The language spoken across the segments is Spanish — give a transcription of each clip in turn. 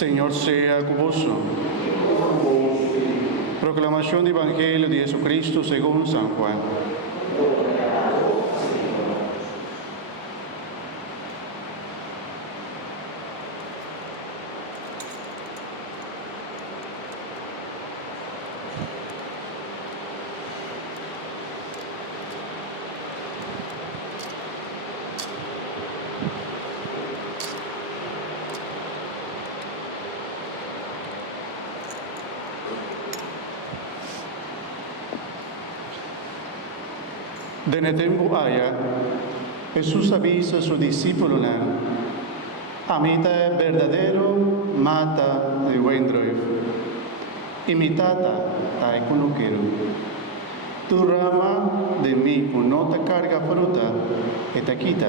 Señor sea con vos. Proclamación del Evangelio de Jesucristo según San Juan. Desde tiempo allá, Jesús avisa a sus discípulos: amita verdadero mata de vendroif, imitata a coloquero. Tu rama de mí que no te carga fruta, te quita.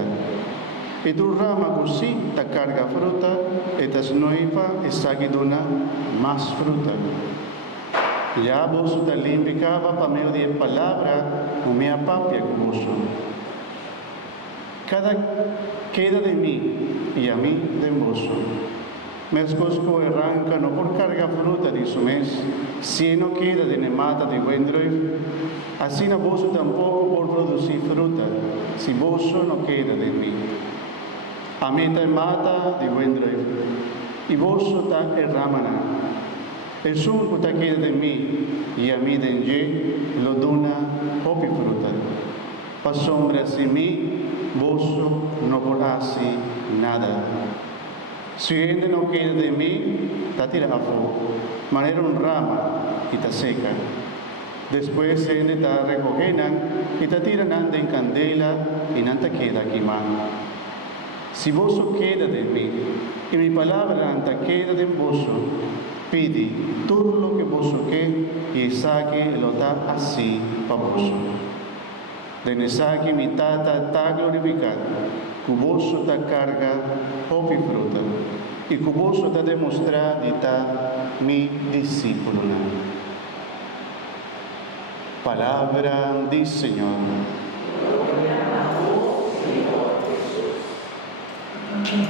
Y tu rama que sí te carga fruta, te snoipa y saque dona más fruta. Ya vos te limpiaba para medio de palabra, o me apapia con vos. Cada queda de mí y a mí de vos. Mes cosco arranca no por carga fruta de su mes, sino queda de nemata de vendroif, así no vos tampoco por producir fruta, si vos no queda de mí. A mí te mata de vendroif, y vos ta erramana. El sumo que queda de mí y a mí de en lo dona popi fruta. Pa sombra sin mí, vos no podás nada. Si gente no queda de mí, te tira a fuego, manera un rama y te seca. Después gente te recogen y te tiran en candela y no te queda quemando. Si vos queda de mí y mi palabra no te queda de vos, pidi todo lo que vos que y saque lo da así para vos. De saque mi tata está glorificado, que vos te carga popi fruta y que vos te demostrar de ta mi discípulo. Palabra del Señor.